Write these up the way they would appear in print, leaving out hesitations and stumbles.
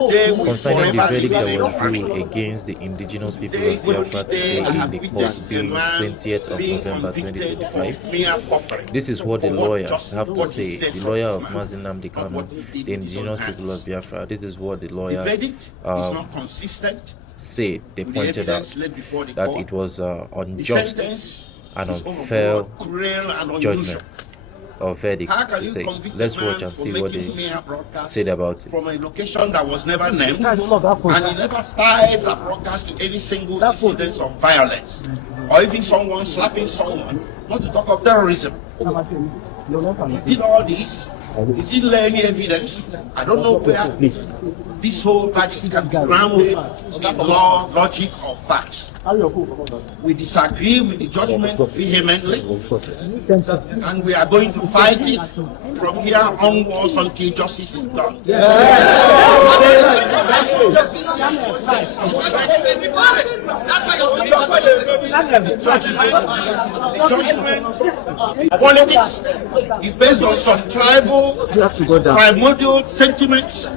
Concerning the verdict that was due against the indigenous people of Biafra today in the court being 20th of November 2025, this is what the lawyers have to say. The lawyer of Mazi Nnamdi Kanu, the indigenous people of Biafra, this is what the lawyer said. They pointed out that it was unjust and unfair judgment or verdict to say. Let's watch and see what they said about it. From a location that was never named, and he never started a broadcast to any single incident of violence, or even someone slapping someone, not to talk of terrorism. He did all this. He didn't lay any evidence. I don't know where this whole verdict can be grounded in law, logic, or facts. We disagree with the judgment vehemently, and we are going to fight it from here onwards until justice is done. Judgment, politics is based on some primordial sentiments.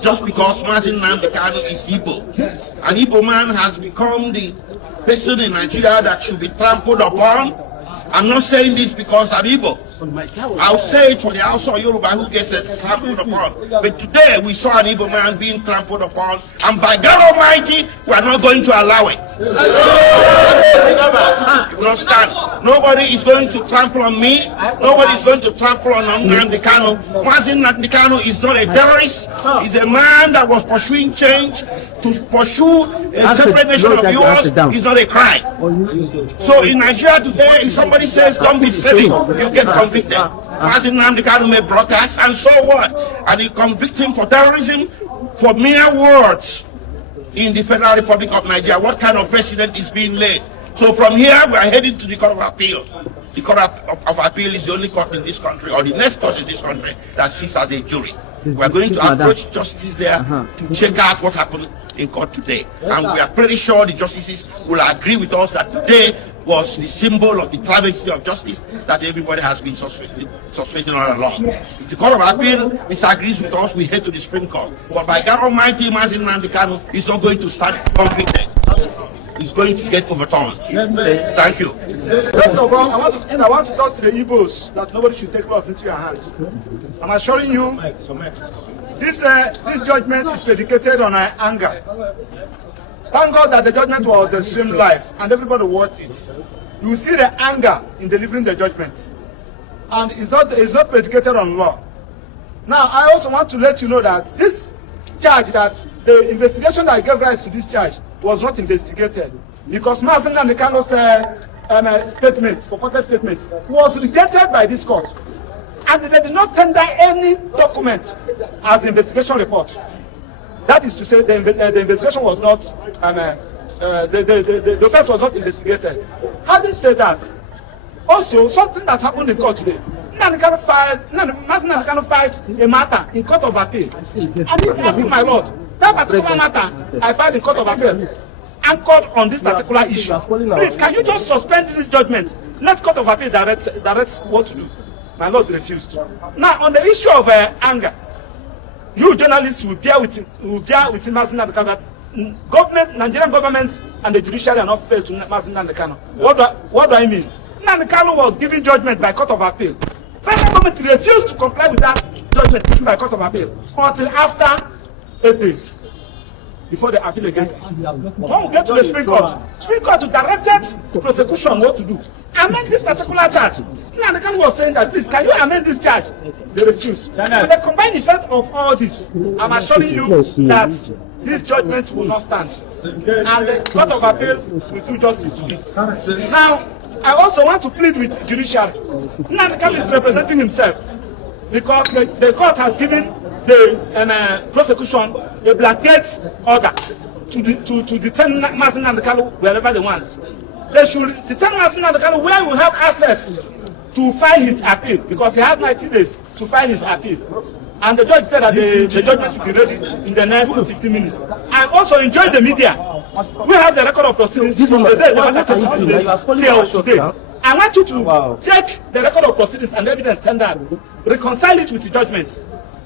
Just because Mazi Nnamdi Kanu is Igbo, an Igbo man has become the person in Nigeria that should be trampled upon. I'm not saying this because I'm Igbo. I'll say it for the Hausa or Yoruba who gets trampled upon. But today we saw an Igbo man being trampled upon, and by God Almighty, we are not going to allow it. Nobody is going to trample on me. Nobody is going to trample on Nnamdi Kanu. Mazi Nnamdi Kanu is not a terrorist. He's a man that was pursuing change. To pursue a separate nation of yours is not a crime. So in Nigeria today, if somebody says don't be silly, you get convicted. Mazi Nnamdi Kanu may broadcast, and so what? And you convict him for terrorism for mere words in the Federal Republic of Nigeria. What kind of precedent is being laid? So from here, we are heading to the Court of Appeal. The Court of Appeal is the only court in this country, or the next court in this country, that sits as a jury. We are going to approach justice there to check out what happened in court today. And we are pretty sure the justices will agree with us that today was the symbol of the travesty of justice that everybody has been suspecting all along. If the Court of Appeal disagrees with us, we head to the Supreme Court. But by God Almighty, Mazi Nnamdi Kanu is not going to stand convicted. It's going to get overturned. Thank you. First of all, I want to talk to the Igbos that nobody should take laws into your hand. I'm assuring you, this judgment is predicated on anger. Thank God that the judgment was extreme life and everybody watched it. You will see the anger in delivering the judgment, and it's not predicated on law. Now, I also want to let you know that this charge, that the investigation that gave rise to this charge was not investigated, because Mazi Nnamdi Kanu's statement, purported statement, was rejected by this court, and they did not tender any document as investigation report. That is to say, the investigation was not, the offense was not investigated. Having said that, also something that happened in court today, Mazi Nnamdi Kanu filed a matter in Court of Appeal, and he's asking, my lord, that particular matter I filed in Court of Appeal anchored on this particular issue. Please, can you just suspend this judgment? Let Court of Appeal direct what to do. My lord refused. Now, on the issue of anger, you journalists will bear with Mazi Nnamdi Kanu. Government, Nigerian government, and the judiciary are not fair to Mazi Nnamdi Kanu. What do I mean? Nnamdi Kanu was given judgment by Court of Appeal. Federal government refused to comply with that judgment given by Court of Appeal until after 8 days before the appeal against it. When we get to the Supreme Court directed the prosecution what to do. Amend this particular charge. Nnamdi Kanu was saying that, please, can you amend this charge? They refused. And the combined effect of all this, I'm assuring you that this judgment will not stand. And the Court of Appeal will do justice to it. Now, I also want to plead with judiciary. Nnamdi Kanu is representing himself, because the court has given the prosecution a blanket order to detain Mazi Nnamdi Kanu wherever they want. They should detain Mazi Nnamdi Kanu where we have access to file his appeal, because he has 90 days to file his appeal. And the judge said that the judgment will be ready in the next 15 minutes. I also enjoyed the media. We have the record of proceedings from the day the matter came to this till today. I want you to check the record of proceedings and evidence tendered, reconcile it with the judgment.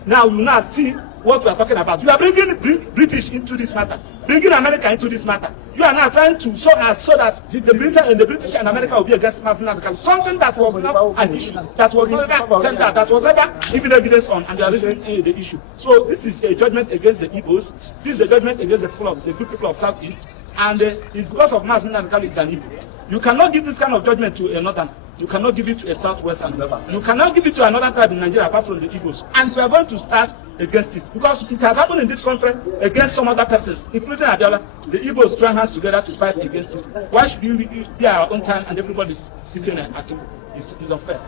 Now you now see what we are talking about. You are bringing British into this matter, bringing America into this matter. You are now trying to so that the British and America will be against Mazi Nnamdi Kanu. Something that was not an issue, that was never tendered, that was never given evidence on, and they are raising the issue. So this is a judgment against the Igbos. This is a judgment against the good people of Southeast, and it's because of Mazi Nnamdi Kanu is an evil. You cannot give this kind of judgment to a northern. You cannot give it to a southwest and you cannot give it to another tribe in Nigeria apart from the Igbos. And we are going to start against it because it has happened in this country against some other persons, including Adela. The Igbos join hands together to fight against it. Why should we be our own time and everybody is sitting at it? It's unfair.